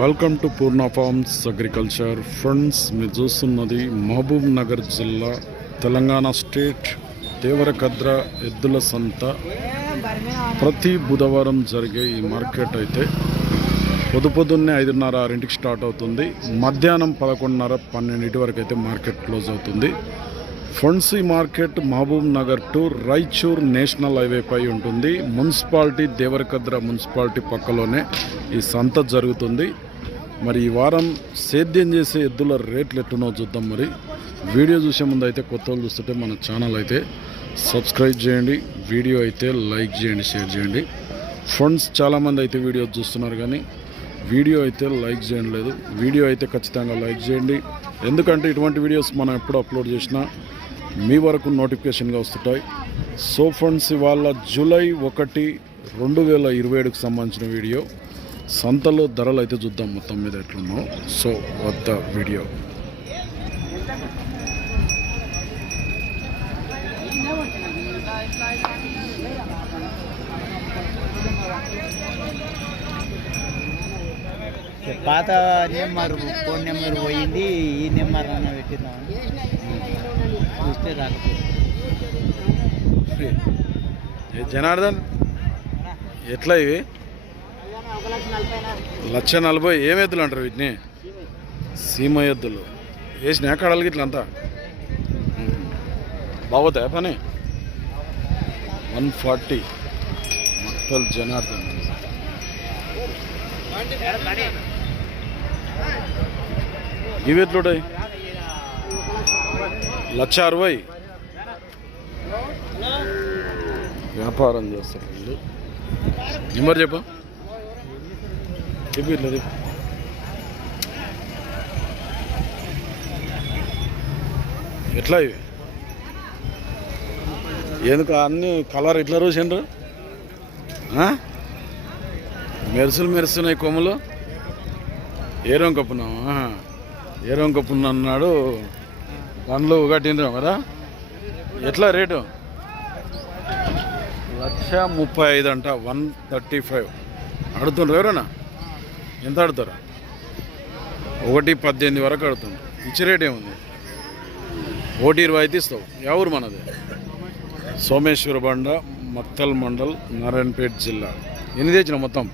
Welcome to Purna forms agriculture friends. మీరు చూస్తున్నది మహబూబ్ నగర్ జిల్లా తెలంగాణ స్టేట్ దేవరకద్ర ఎద్దుల సంత. ప్రతి బుధవారం జరిగే ఈ మార్కెట్ అయితే పొద్దున్నే 5:30-6 స్టార్ట్ అవుతుంది. మధ్యాహ్నం 11:30-12 వరకు అయితే మార్కెట్ క్లోజ్ అవుతుంది. ఫ్రెండ్స్, ఈ market Mahabubnagar to Raichur national highway పై ఉంటుంది. మున్సిపాలిటీ దేవరకద్ర మున్సిపాలిటీ పక్కలోనే ఈ సంత జరుగుతుంది. మరి ఈ వారం సేద్యం చేసే ఎద్దుల రేట్లు ఎట్టునో చూద్దాం. మరి వీడియో చూసే ముందు అయితే కొత్త వాళ్ళు చూస్తుంటే మన ఛానల్ అయితే సబ్స్క్రైబ్ చేయండి, వీడియో అయితే లైక్ చేయండి, షేర్ చేయండి. ఫ్రెండ్స్, చాలామంది అయితే వీడియో చూస్తున్నారు కానీ వీడియో అయితే లైక్ చేయండి లేదు. వీడియో అయితే ఖచ్చితంగా లైక్ చేయండి, ఎందుకంటే ఇటువంటి వీడియోస్ మనం ఎప్పుడు అప్లోడ్ చేసినా మీ వరకు నోటిఫికేషన్గా వస్తుంటాయి. సో ఫ్రెండ్స్, ఇవాళ జూలై 1, 2027కు సంబంధించిన వీడియో. సంతలో ధరలు అయితే చూద్దాం మొత్తం మీద ఎట్లున్నావు. సో వద్ద వీడియో. పాత నెంబర్ ఫోన్ నెంబర్ పోయింది, ఈ నెంబర్ అన్న పెట్టిద్దామని చూస్తే రాకపోతే. జనార్దన్, ఎట్లా ఇవి? 1,40,000. ఏం ఎద్దులు అంటారు వీటిని? సీమ ఎద్దులు. వేసినా కడలకి ఇట్లా అంతా బాగోతాయా పని? 140 మొత్తం జనార్దన్. ఇవి ఎట్లుంటాయి? 1,60,000 వ్యాపారం చేస్తారు వీళ్ళు. నెంబర్ చెప్పు. చెప్పు ఇట్లా చెప్పు. ఎట్లా ఇవి? ఎందుకు అన్ని కలర్ ఇట్లా చూసిండ్రు? మెరుస్తున్నాయి కొమ్ములు. ఏరం కప్పున్నావా? ఏరం కప్పున్నా అన్నాడు. పండ్లు కట్టిండ్రాం కదా. ఎట్లా రేటు? 1,35,000 అంట. 135 అడుగుతుండ్రు. ఎవరైనా ఎంత అడుగుతారా? 1,18 వరకు అడుగుతుండ్రు. ఇచ్చే రేట్ ఏముంది? 1,20 అయితే ఇస్తావు. ఎవరు మనది? సోమేశ్వర బండ, మక్తల్ మండల్, నారాయణపేట జిల్లా. ఎన్ని తెచ్చిన మొత్తం?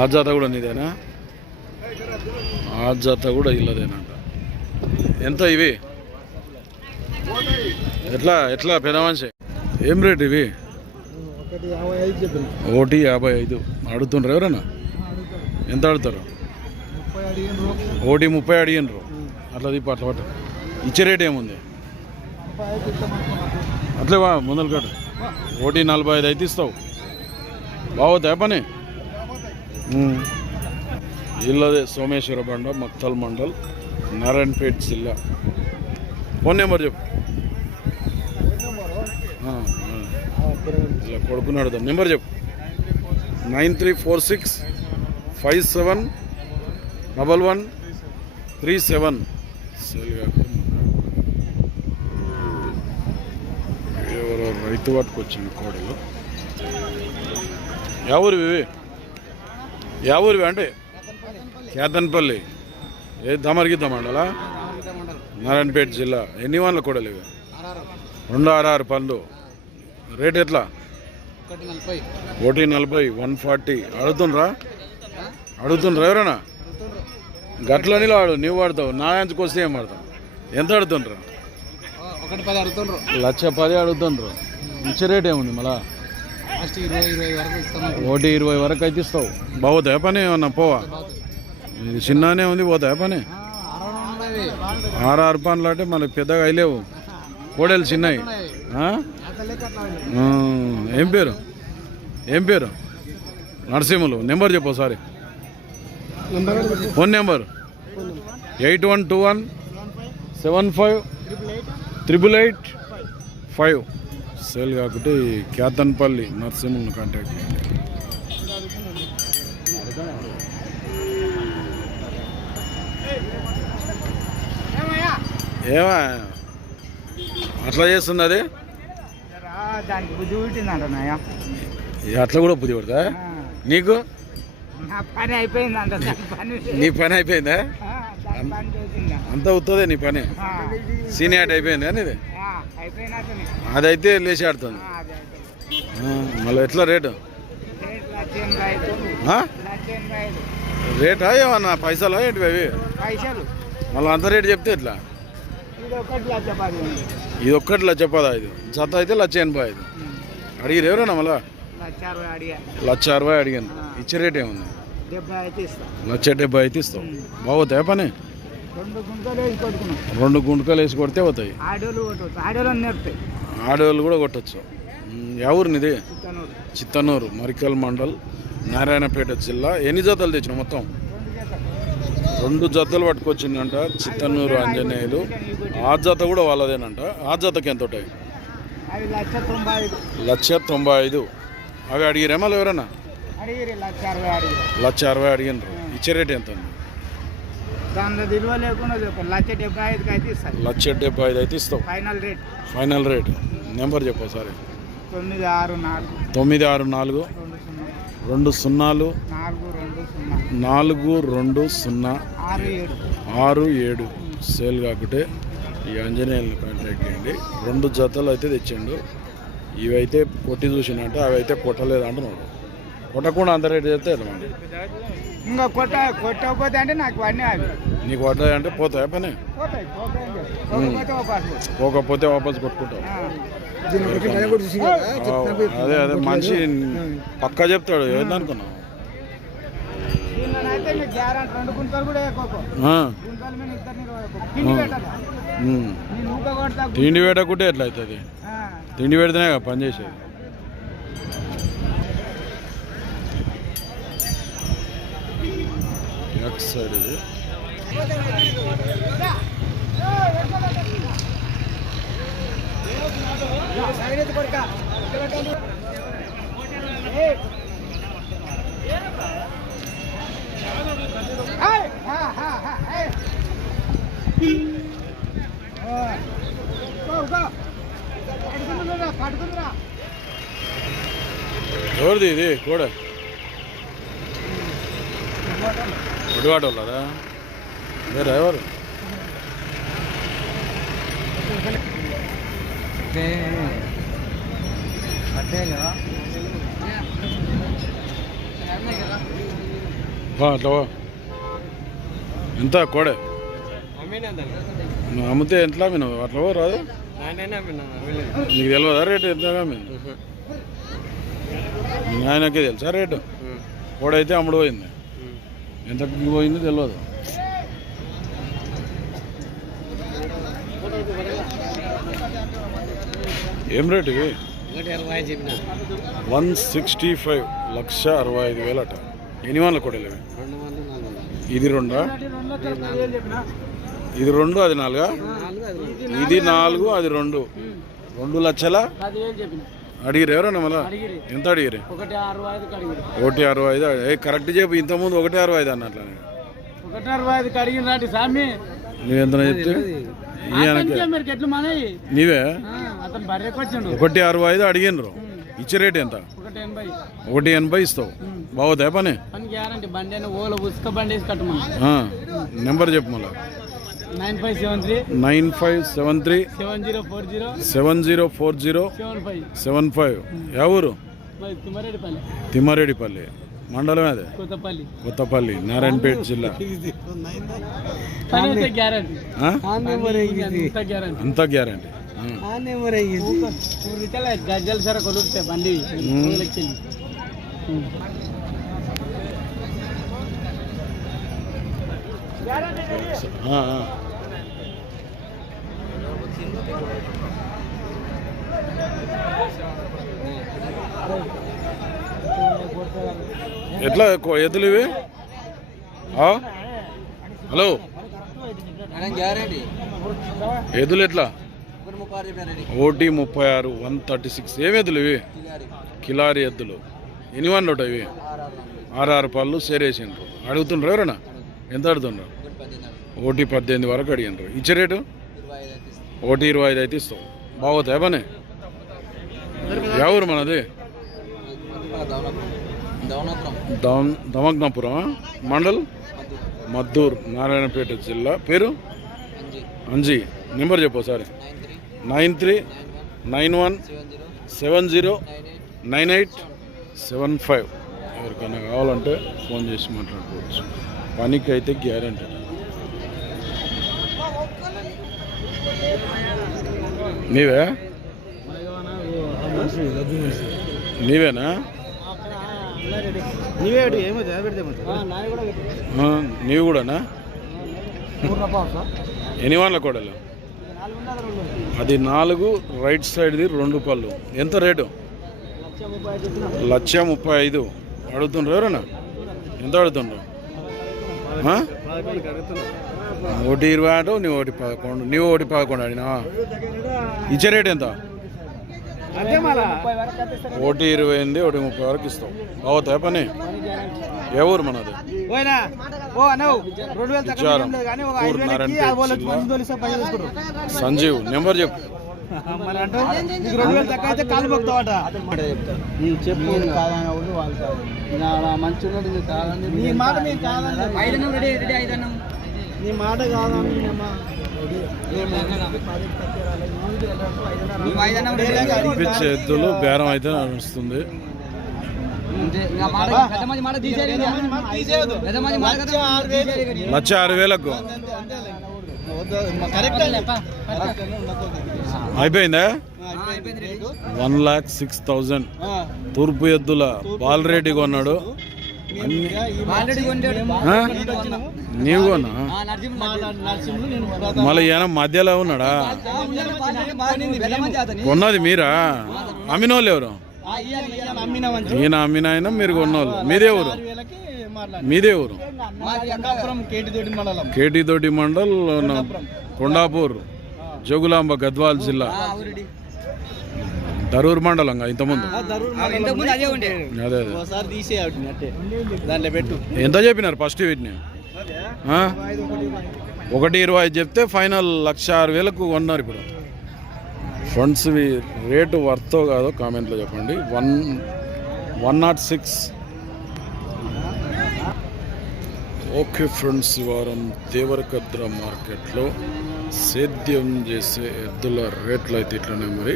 ఆ జాత కూడా నీదేనా? ఆ జాత కూడా ఇల్లదేనంట. ఎంత ఇవి? ఎట్లా ఎట్లా పెద్ద మనిషి? ఏం రేట్ ఇవి? 1,55 అడుగుతుండ్రు. ఎవరైనా ఎంత అడుగుతారు? 1,30 అడిగినరు. అట్లా దీప అట్లా పట్ట. ఇచ్చే రేట్ ఏముంది? అట్లే వా ముందలు కట్టు. 1,45 అయితే ఇస్తావు. బాగుతాయా పని? ఇల్లదే సోమేశ్వర బండ, మక్తల్ మండల్, నారాయణపేట జిల్లా. ఫోన్ నెంబర్ చెప్పు. ఇలా కొడుకున్నాడు. నెంబర్ చెప్పు. 9346571137. ఎవరో రైతు పట్టుకొచ్చింది కోడలు. ఎవరివి? ఎవరివి అంటే కేతన్పల్లి. ఏ దమరిగిద్దాం మండలా, నారాయణపేట జిల్లా. ఎన్ని వన్ల కోడలు ఇవి? 266 పళ్ళు. రేట్ ఎట్లా? 1,40, 140 అడుగుతుండ్రా? ఎవరైనా? గట్లని వాడు నీవు వాడతావు. నా ఎంచుకు వస్తే ఏం వాడతావు? ఎంత అడుగుతుండ్రా? 1,10 అడుగుతుండ్రు. ఇచ్చే రేట్ ఏముంది మళ్ళా? 1,20 వరకు అయితే ఇస్తావు. బాగుతాయా పని? ఏమన్నా పోవా? ఇది చిన్ననే ఉంది, పోతాయా పని? 6 పనులు అంటే మళ్ళీ పెద్దగా అయ్యలేవు. కోడలు చిన్నవి. ఏం పేరు? నరసింహులు. నెంబర్ చెప్పు ఒకసారి. Phone number 8121758885. సేల్ కాకుంటే కేతన్పల్లి నరసింహులను కాంటాక్ట్ చేయండి. ఏమా అట్లా చేస్తుంది అది? దానికి బుద్ధి పుట్టిందంట. అట్లా కూడా బుద్ధి పడతా నీకు? నా పని అయిపోయింది అంత పని నీ పని అయిపోయిందా? పని చేసిందా అంతా అవుతుంది నీ పని. సీనియర్ అయిపోయిందా నీది? అయిపోయినట్టు అదైతే లేచి ఆడుతుంది. మళ్ళీ ఎట్లా రేటు? రేటా ఏమన్నా పైసలా ఏంటి అవి? పైసలు మళ్ళీ అంత రేటు చెప్తే ఎట్లా? ఇది ఒక్కటి 1,10,000 ఇది జత అయితే 1,85,000 అడిగిరు ఎవరైనా మళ్ళా? 1,60,000 అడిగాను. ఇచ్చే రేట్ ఏముంది? 1,70,000 అయితే ఇస్తావు. బాగుతాయి పని? 2 గుంటకాలు వేసి కొడితే అవుతాయి. ఆడవాళ్ళు కూడా కొట్టచ్చు. ఎవరు నీది? చిత్తనూరు మరికల్ మండల్ నారాయణపేట జిల్లా. ఎన్ని జతలు తెచ్చినావు మొత్తం? 2 జతలు పట్టుకొచ్చిందంట చిత్తనూరు ఆంజనేయులు. ఆ జత కూడా వాళ్ళదేనంట. ఆ జతకి ఎంత ఉంటాయి? 1,95,000. అవి అడిగిరే మళ్ళీ ఎవరన్నా? 1,60,000 అడిగినారు. ఇచ్చే రేట్ ఎంత ఉంది? 1,75,000 అయితే ఇస్తావు. ఫైనల్ రేట్ నెంబర్ చెప్పు సరే. 964 20 420 సేల్ కాకుంటే ఈ ఆంజనేయులను కాంటాక్ట్ చేయండి. 2 జతలు అయితే తెచ్చిండు. ఇవైతే కొట్టి చూసినట్టు అవి అయితే కొట్టలేదు అంటున్నాడు. కొట్టకుండా అంత రేట్ చేస్తే ఎట్లా? ఇంకా కొట్టకపోతే అంటే నాకు అన్నీ అవి నీకు కొట్టాయంటే పోతాయా పని? పోకపోతే వాపస్ కొట్టుకుంటావు. అదే అదే మనిషి పక్కా చెప్తాడు. ఏందనుకున్నావు? తిండి పెట్టకుంటే ఎట్లా అవుతుంది? తిండి పెడితేనే పని చేసేది. సైడ్ ఇది ఎవరిది ఇది కూడా? ఒడివాడ వాళ్ళదా? వేరే ఎవరు? అట్లా ఎంత కోడే నువ్వు అమ్మితే ఎంతలా మీ నువ్వు అట్లా రాదు? నీకు తెలియదా రేటు ఎంతగా మేము? మీ ఆయనకే తెలుసా రేటు? కోడైతే అమ్ముడు పోయింది. ఎంతకు పోయింది తెలియదు. ఏం రేటు ఇవి? 165 1,65,000 అట. ఎన్ని వాళ్ళ కొడలు ఇవి? ఇది 2 ఇది 2 అది 4 ఇది 4 అది 2 2 లక్షల అడిగిరు ఎవరన్నా మళ్ళా? ఎంత అడిగిరు? 1,65,000. కరెక్ట్ చెప్పు. ఇంతకుముందు 1,65,000 అన్నట్ల. 1,65,000 అడిగినట్టు సామి. నువ్వెంత చెప్తే నీవే 1,65,000 అడిగినరు. ఇచ్చే రేట్ ఎంత? 1,80,000 ఇస్తావు. బాగుతాయి పని? నెంబర్ చెప్పు మళ్ళా. 9573 7040 75. ఎవరు? తిమ్మారెడ్డిపల్లి మండలం. అదే కొత్తపల్లి నారాయణపేట జిల్లా. అంత గ్యారంటీ. గజ్జల సర కొలుస్తే బండి ఎట్లా ఎద్దులు ఇవి? హలో ఎద్దులు ఎట్లా? 1,36 136. ఏమి ఎద్దులు ఇవి? కిలారి ఎద్దులు. ఎన్ని వన్లు ఉంటాయి ఇవి? 6 పళ్ళు సేరేసిండ్రు. అడుగుతుండ్రు ఎవరన్నా? ఎంత అడుగుతుండ్రు? 1,18 వరకు అడిగినారు. ఇచ్చే రేటు 1,25 అయితే ఇస్తావు. బాగుతాయి పని? ఎవరు మనది? దమగ్నాపురం మండల్ మద్దూర్ నారాయణపేట జిల్లా. పేరు అంజీ. నెంబర్ చెప్పు ఒకసారి. 9391709875. ఎవరికైనా కావాలంటే ఫోన్ చేసి మాట్లాడుకోవచ్చు. పనికి అయితే గ్యారంటీ. నీవేనా? నీవు కూడానా? ఎన్ని వాళ్ళ కోడలు? అది 4, రైట్ సైడ్ది 2 పళ్ళు. ఎంత రేటు? 1,35,000 అడుగుతుండ్రు. ఎవరన్నా ఎంత అడుగుతుండ్రు? 1,20,000 ఆటో, నీవు 1,11. నీవు 1,11 అడినా. ఇచ్చే రేట్ ఎంత? 1,20,000, 1,30 వరకు ఇస్తాం. అవుతాయి పని. ఏ ఊరు మనది? సంజీవ్. నెంబర్ చెప్పు. కనిపించే ఎద్దులు బేరం అయితే నడుస్తుంది. 1,06,000కు అయిపోయిందా? 1,06,000. తూర్పు ఎద్దుల బాలరెడ్డి కొన్నాడు. నీవు కొన్నా? మళ్ళీ ఈయన మధ్యలో ఉన్నాడా? కొన్నది మీరా? అమ్మినోళ్ళు ఎవరు? ఈయన అమ్మిన ఆయన, మీరు కొన్నోళ్ళు. మీదే ఊరు? కేటీతోటి మండల్, కొండాపూర్, జోగులాంబ, గద్వాల్ జిల్లా. దరూర్ మండలం ఇంతకుముందు. అదే ఎంత చెప్పినారు ఫస్ట్ వీటిని? 1,20,000 చెప్తే ఫైనల్ 1,06,000కు కొన్నారు. ఇప్పుడు ఫండ్స్ రేటు వర్తో కాదో కామెంట్లో చెప్పండి. 106. ఓకే ఫ్రెండ్స్, ఈ వారం దేవరకద్ర మార్కెట్లో సేద్యం చేసే ఎద్దుల రేట్లు అయితే ఇట్లనే. మరి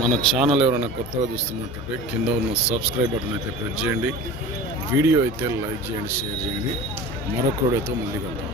మన ఛానల్ ఎవరైనా కొత్తగా చూస్తున్నట్టుంటే కింద ఉన్న సబ్స్క్రైబ్ బటన్ అయితే ప్రెస్ చేయండి. వీడియో అయితే లైక్ చేయండి, షేర్ చేయండి. మరొక వీడియోతో మళ్ళీ కలుద్దాం.